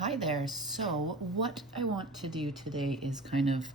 Hi there. So what I want to do today is kind of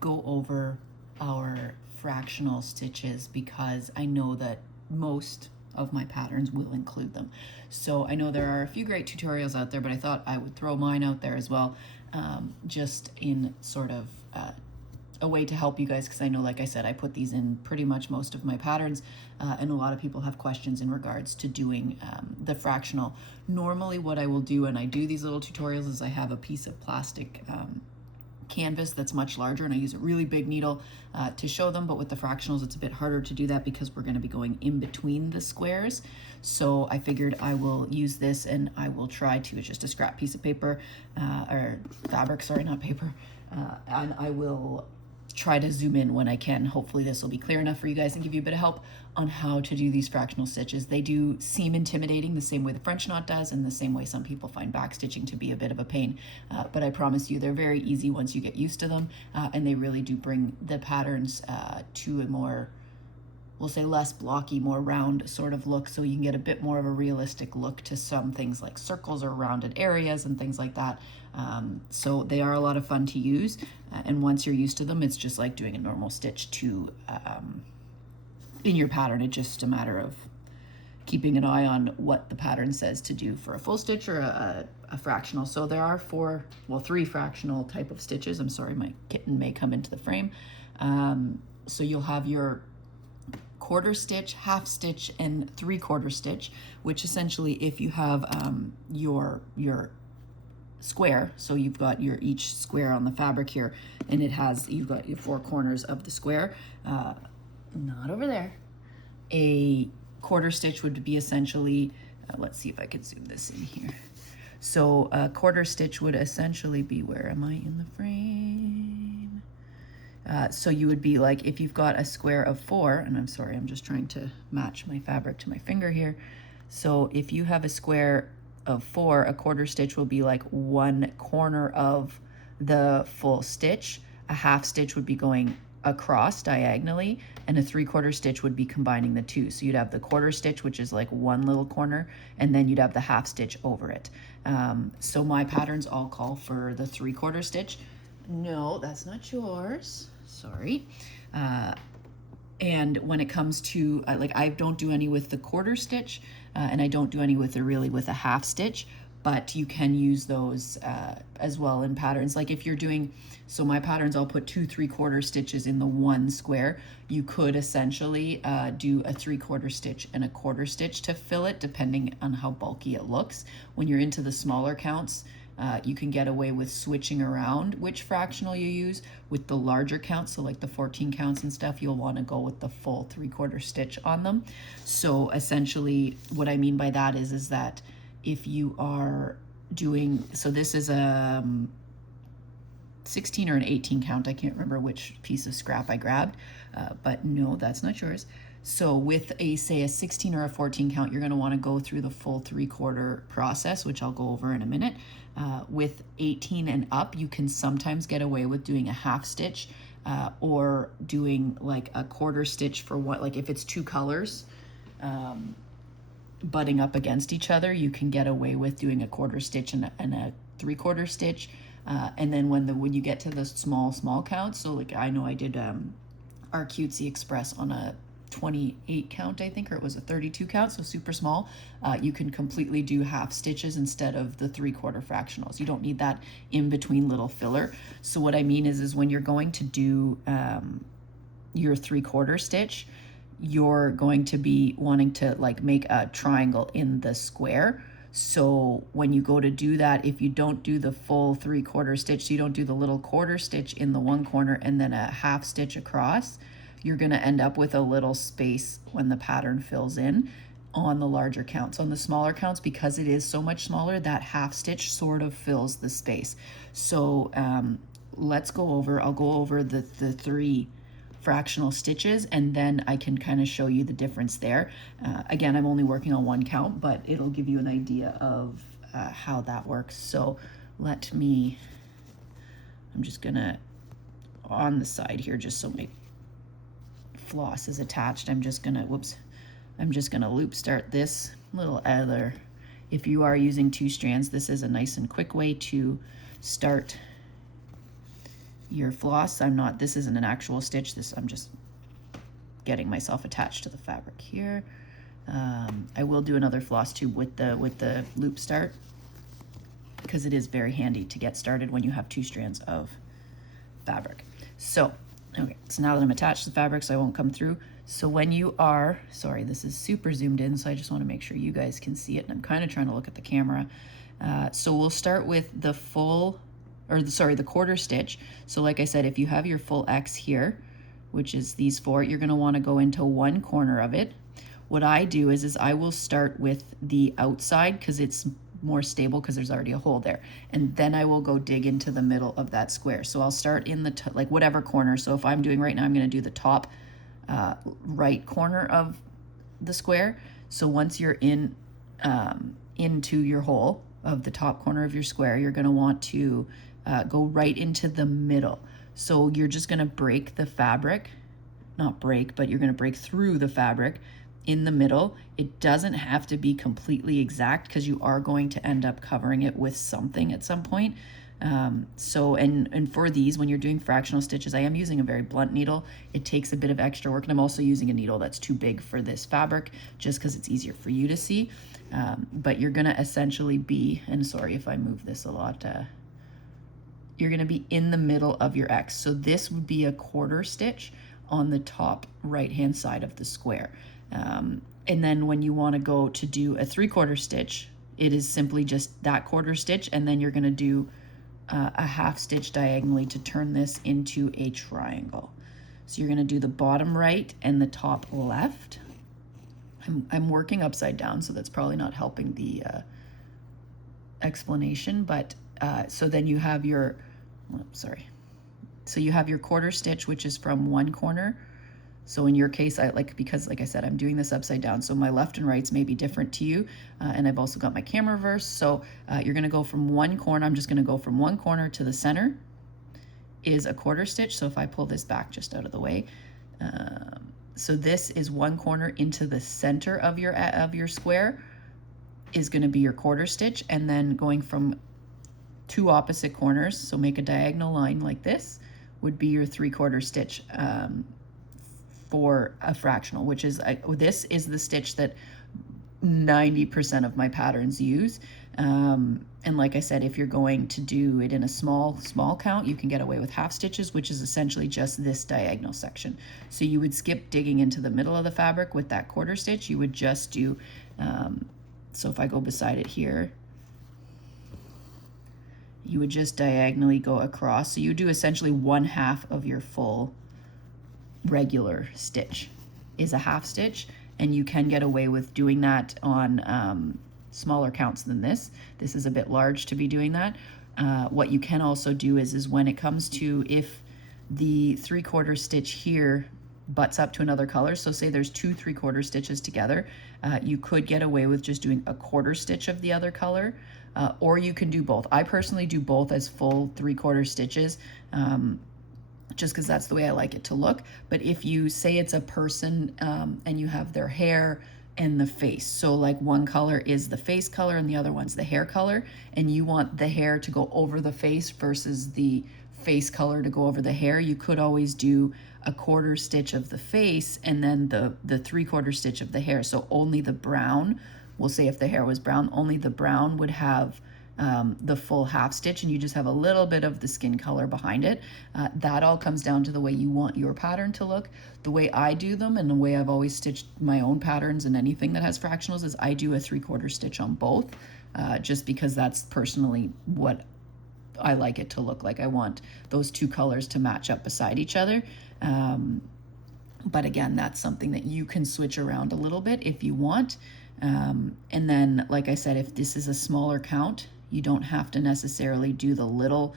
go over our fractional stitches because I know that most of my patterns will include them. So I know there are a few great tutorials out there, but I thought I would throw mine out there as well, just in sort of a way to help you guys, because I know, like I said, I put these in pretty much most of my patterns, and a lot of people have questions in regards to doing the fractional. Normally what I will do, and I do these little tutorials, is I have a piece of plastic canvas that's much larger, and I use a really big needle to show them, but with the fractionals it's a bit harder to do that because we're going to be going in between the squares. So I figured I will use this, and I will try to, it's just a scrap piece of paper, or fabric, sorry, not paper, and I will try to zoom in when I can. Hopefully this will be clear enough for you guys and give you a bit of help on how to do these fractional stitches. They do seem intimidating the same way the French knot does, and the same way some people find back stitching to be a bit of a pain, but I promise you they're very easy once you get used to them, and they really do bring the patterns to a more, we'll say, less blocky, more round sort of look, so you can get a bit more of a realistic look to some things like circles or rounded areas and things like that. So they are a lot of fun to use, and once you're used to them, it's just like doing a normal stitch to in your pattern. It's just a matter of keeping an eye on what the pattern says to do for a full stitch or a fractional. So there are three fractional type of stitches. I'm sorry, my kitten may come into the frame. So you'll have your quarter stitch, half stitch, and 3/4 stitch, which essentially, if you have your square, so you've got your each square on the fabric here, and you've got your 4 corners of the square, not over there. A quarter stitch would be essentially, let's see if I can zoom this in here. So a quarter stitch would essentially be, where am I in the frame? So you would be like, if you've got a square of 4, and I'm sorry, I'm just trying to match my fabric to my finger here. So if you have a square of 4, a quarter stitch will be like 1 corner of the full stitch. A half stitch would be going across diagonally, and a 3/4 stitch would be combining the two. So you'd have the quarter stitch, which is like 1 little corner, and then you'd have the half stitch over it. So my patterns all call for the 3/4 stitch. No, that's not yours. Sorry. And when it comes to, like, I don't do any with the quarter stitch, and I don't do any with a half stitch, but you can use those as well in patterns. Like if you're doing, so my patterns, I'll put 2 3/4 stitches in the one square. You could essentially do a 3/4 stitch and a quarter stitch to fill it, depending on how bulky it looks. When you're into the smaller counts, you can get away with switching around which fractional you use. With the larger counts, so like the 14 counts and stuff, you'll want to go with the full 3/4 stitch on them. So essentially what I mean by that is that if you are doing, so this is a 16 or an 18 count, I can't remember which piece of scrap I grabbed, but no, that's not yours. So with say a 16 or a 14 count, you're going to want to go through the full 3/4 process, which I'll go over in a minute. With 18 and up, you can sometimes get away with doing a half stitch, or doing like a quarter stitch for what, like if it's 2 colors butting up against each other, you can get away with doing a quarter stitch and a 3/4 stitch. And then when you get to the small counts, so like I know I did our Cutesy Express on a 28 count, I think, or it was a 32 count, so super small. You can completely do half stitches instead of the 3/4 fractionals. You don't need that in between little filler. So what I mean is when you're going to do your 3/4 stitch, you're going to be wanting to like make a triangle in the square. So when you go to do that, if you don't do the full 3/4 stitch, so you don't do the little quarter stitch in the one corner and then a half stitch across, you're going to end up with a little space when the pattern fills in on the larger counts. On the smaller counts, because it is so much smaller, that half stitch sort of fills the space. So let's go over, I'll go over the 3 fractional stitches, and then I can kind of show you the difference there. Again, I'm only working on 1 count, but it'll give you an idea of how that works. So I'm just gonna, on the side here, just so my floss is attached, I'm just gonna loop start this little other if you are using 2 strands, this is a nice and quick way to start your floss. This isn't an actual stitch. I'm just getting myself attached to the fabric here. I will do another floss tube with the loop start, because it is very handy to get started when you have 2 strands of fabric. So, okay, so now that I'm attached to the fabric, so I won't come through. So when you are, sorry, this is super zoomed in, so I just want to make sure you guys can see it, and I'm kind of trying to look at the camera. So we'll start with the the quarter stitch. So like I said, if you have your full X here, which is these 4, you're going to want to go into one corner of it. What I do is I will start with the outside, because it's more stable because there's already a hole there, and then I will go dig into the middle of that square. So I'll start in the like whatever corner. So if I'm doing right now, I'm going to do the top right corner of the square. So once you're in into your hole of the top corner of your square, you're going to want to go right into the middle. So you're just going to break the fabric, not break, but you're going to break through the fabric in the middle. It doesn't have to be completely exact, because you are going to end up covering it with something at some point. And for these, when you're doing fractional stitches, I am using a very blunt needle. It takes a bit of extra work, and I'm also using a needle that's too big for this fabric, just because it's easier for you to see. But you're gonna essentially be, and sorry if I move this a lot, you're gonna be in the middle of your X. So this would be a quarter stitch on the top right-hand side of the square. And then when you wanna go to do a 3/4 stitch, it is simply just that quarter stitch, and then you're gonna do a half stitch diagonally to turn this into a triangle. So you're going to do the bottom right and the top left. I'm working upside down, so that's probably not helping the explanation, but so then you have your, so you have your quarter stitch, which is from one corner. So in your case, because like I said, I'm doing this upside down, so my left and rights may be different to you, and I've also got my camera reversed. So you're going to go from one corner. I'm just going to go from one corner to the center is a quarter stitch. So if I pull this back just out of the way, so this is one corner into the center of your square is going to be your quarter stitch, and then going from 2 opposite corners, so make a diagonal line like this, would be your 3/4 stitch for a fractional, which is, this is the stitch that 90% of my patterns use. And like I said, if you're going to do it in a small count, you can get away with half stitches, which is essentially just this diagonal section. So you would skip digging into the middle of the fabric with that quarter stitch. You would just do, so if I go beside it here, you would just diagonally go across. So you do essentially 1/2 of your full regular stitch is a half stitch, and you can get away with doing that on smaller counts than this. This is a bit large to be doing that. What you can also do is when it comes to, if the 3/4 stitch here butts up to another color, so say there's 2 3/4 stitches together, you could get away with just doing a quarter stitch of the other color, or you can do both. I personally do both as full 3/4 stitches, just because that's the way I like it to look. But if you say it's a person and you have their hair and the face, so like one color is the face color and the other one's the hair color, and you want the hair to go over the face versus the face color to go over the hair, you could always do a quarter stitch of the face and then the 3/4 stitch of the hair. So only the brown, we'll say if the hair was brown, only the brown would have the full half stitch, and you just have a little bit of the skin color behind it. That all comes down to the way you want your pattern to look. The way I do them, and the way I've always stitched my own patterns and anything that has fractionals, is I do a 3/4 stitch on both, just because that's personally what I like it to look like. I want those 2 colors to match up beside each other. But again, that's something that you can switch around a little bit if you want. And then, like I said, if this is a smaller count, you don't have to necessarily do the little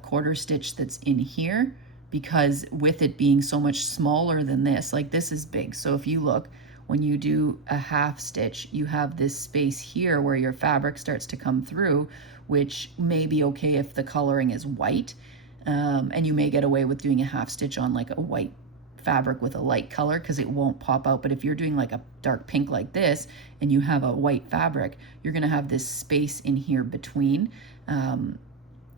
quarter stitch that's in here, because with it being so much smaller than this, like this is big. So if you look, when you do a half stitch, you have this space here where your fabric starts to come through, which may be okay if the coloring is white. And you may get away with doing a half stitch on like a white fabric with a light color because it won't pop out. But if you're doing like a dark pink like this and you have a white fabric, you're gonna have this space in here between,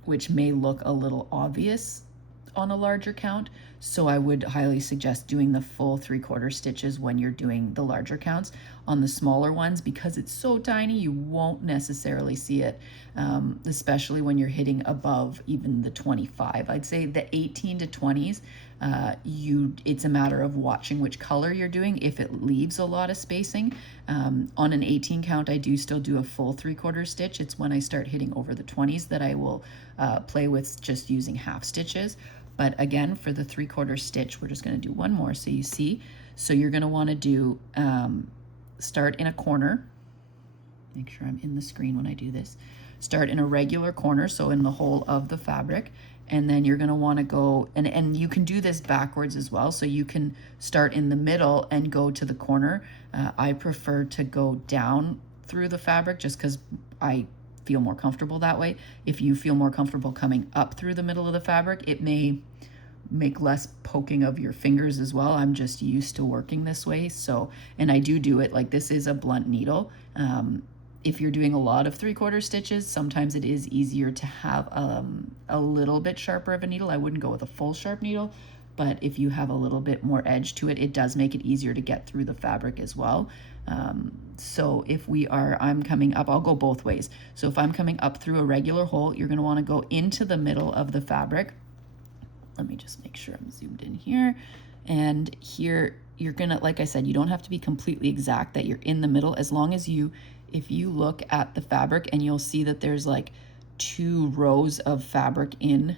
which may look a little obvious on a larger count. So I would highly suggest doing the full 3/4 stitches when you're doing the larger counts. On the smaller ones, because it's so tiny, you won't necessarily see it, especially when you're hitting above even the 25. I'd say the 18 to 20s, it's a matter of watching which color you're doing if it leaves a lot of spacing. On an 18 count, I do still do a full 3/4 stitch. It's when I start hitting over the 20s that I will play with just using half stitches. But again, for the 3/4 stitch, we're just going to do one more so you see. So you're going to want to do, start in a corner. Make sure I'm in the screen when I do this. Start in a regular corner, so in the whole of the fabric. And then you're going to want to go, and you can do this backwards as well. So you can start in the middle and go to the corner. I prefer to go down through the fabric just because I feel more comfortable that way. If you feel more comfortable coming up through the middle of the fabric, it may make less poking of your fingers as well. I'm just used to working this way. So, and I do it, like this is a blunt needle. If you're doing a lot of 3/4 stitches, sometimes it is easier to have a little bit sharper of a needle. I wouldn't go with a full sharp needle, but if you have a little bit more edge to it, it does make it easier to get through the fabric as well. So if I'm coming up, I'll go both ways. So if I'm coming up through a regular hole, you're going to want to go into the middle of the fabric. Let me just make sure I'm zoomed in here. And here you're going to, like I said, you don't have to be completely exact that you're in the middle, as long as if you look at the fabric and you'll see that there's like 2 rows of fabric in,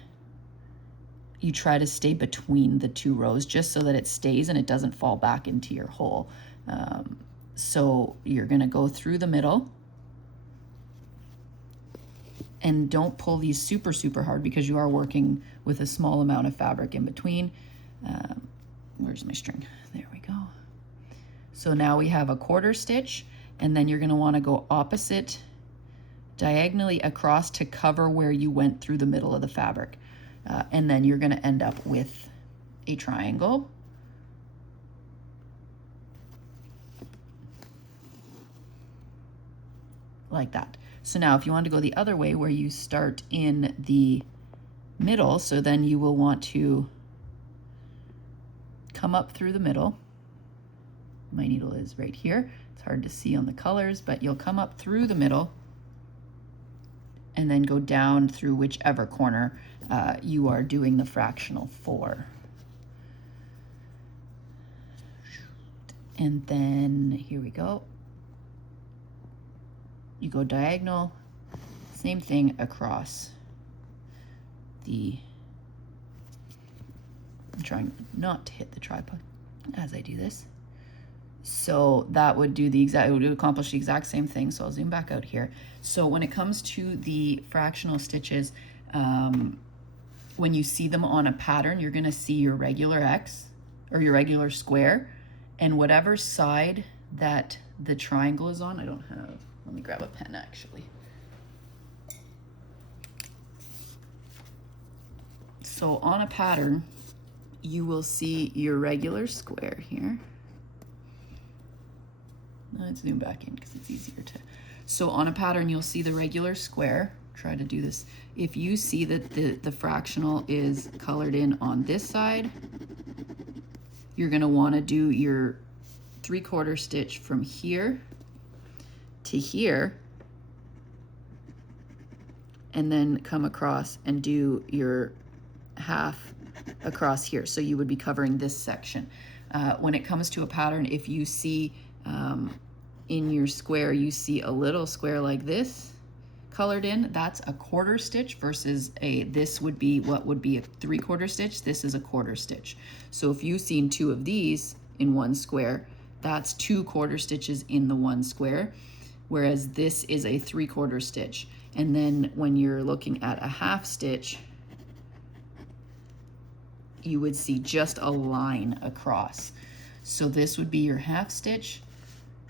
you try to stay between the 2 rows just so that it stays and it doesn't fall back into your hole. So you're going to go through the middle, and don't pull these super, super hard because you are working with a small amount of fabric in between. Where's my string? There we go. So now we have a 1/4 stitch, and then you're going to want to go opposite diagonally across to cover where you went through the middle of the fabric. And then you're going to end up with a triangle. Like that. So now if you want to go the other way where you start in the middle, so then you will want to come up through the middle. My needle is right here. It's hard to see on the colors, but you'll come up through the middle and then go down through whichever corner you are doing the fractional for. And then here we go. You go diagonal, same thing across the, I'm trying not to hit the tripod as I do this. So that would do the exact, it would accomplish the exact same thing. So I'll zoom back out here. So when it comes to the fractional stitches, when you see them on a pattern, you're gonna see your regular X or your regular square, and whatever side that the triangle is on, I don't have, let me grab a pen actually. So on a pattern, you will see your regular square here. Let's zoom back in because it's easier to. So on a pattern, you'll see the regular square. Try to do this. If you see that the fractional is colored in on this side, you're going to want to do your 3/4 stitch from here to here, and then come across and do your half across here. So you would be covering this section. When it comes to a pattern, if you see in your square, you see a little square like this colored in, that's a 1/4 stitch versus this would be what would be a 3/4 stitch. This is a 1/4 stitch. So if you've seen 2 of these in one square, that's 2 1/4 stitches in the one square, whereas this is a 3/4 stitch. And then when you're looking at a half stitch, you would see just a line across. So this would be your half stitch,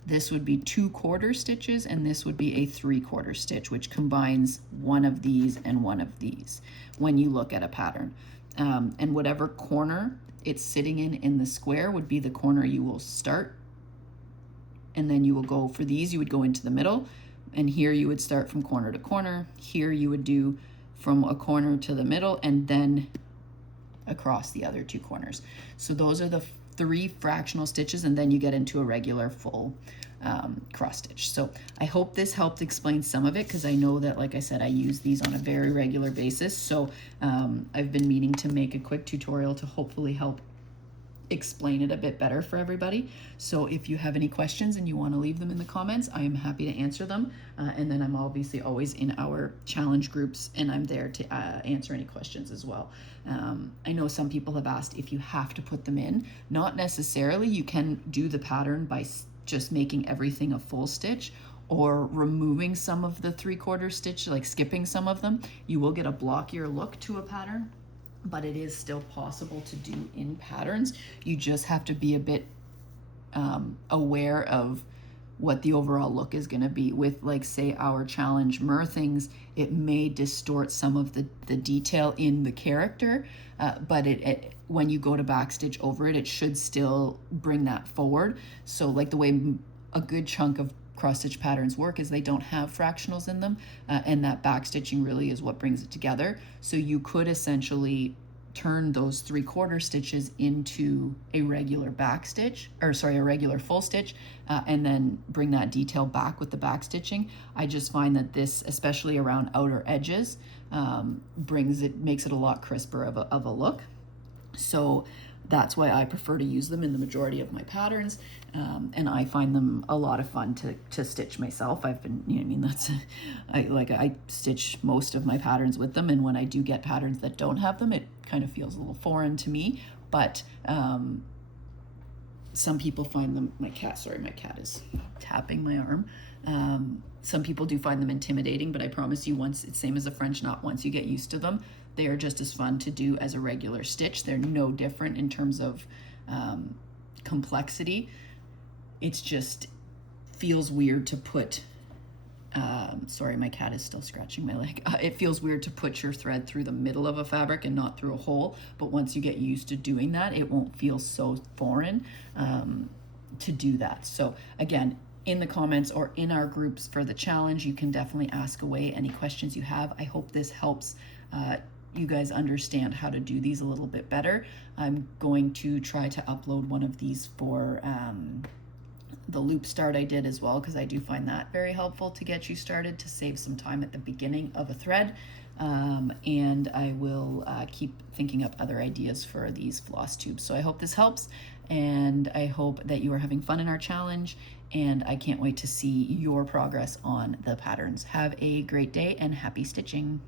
this would be 2 1/4 stitches, and this would be a 3/4 stitch, which combines one of these and one of these when you look at a pattern. And whatever corner it's sitting in the square would be the corner you will start, and then you will go for these, you would go into the middle, and here you would start from corner to corner. Here you would do from a corner to the middle and then across the other two corners. So those are the 3 fractional stitches, and then you get into a regular full cross stitch. So I hope this helped explain some of it, because I know that, like I said, I use these on a very regular basis. So I've been meaning to make a quick tutorial to hopefully help explain it a bit better for everybody. So if you have any questions and you want to leave them in the comments, I am happy to answer them. And then I'm obviously always in our challenge groups, and I'm there to answer any questions as well. I know some people have asked if you have to put them in. Not necessarily. You can do the pattern by just making everything a full stitch, or removing some of the 3/4 stitch, like skipping some of them. You will get a blockier look to a pattern, but it is still possible to do in patterns. You just have to be a bit aware of what the overall look is going to be. With, like, say, our challenge Mirthings, it may distort some of the detail in the character, but when you go to backstitch over it, it should still bring that forward. So like the way a good chunk of cross stitch patterns work is they don't have fractionals in them, and that backstitching really is what brings it together. So you could essentially turn those 3/4 stitches into a regular backstitch, or sorry, a regular full stitch, and then bring that detail back with the backstitching. I just find that this, especially around outer edges, makes it a lot crisper of a look. So that's why I prefer to use them in the majority of my patterns, and I find them a lot of fun to stitch myself. I've been, you know, I mean, I stitch most of my patterns with them, and when I do get patterns that don't have them, it kind of feels a little foreign to me. But some people find them. My cat is tapping my arm. Some people do find them intimidating, but I promise you, once, it's same as a French knot, once you get used to them, they are just as fun to do as a regular stitch. They're no different in terms of complexity. It's just feels weird to put, sorry, my cat is still scratching my leg. It feels weird to put your thread through the middle of a fabric and not through a hole, but once you get used to doing that, it won't feel so foreign to do that. So again, in the comments or in our groups for the challenge, you can definitely ask away any questions you have. I hope this helps you guys understand how to do these a little bit better. I'm going to try to upload one of these for the loop start I did as well, because I do find that very helpful to get you started, to save some time at the beginning of a thread. And I will keep thinking up other ideas for these floss tubes. So I hope this helps, and I hope that you are having fun in our challenge, and I can't wait to see your progress on the patterns. Have a great day and happy stitching.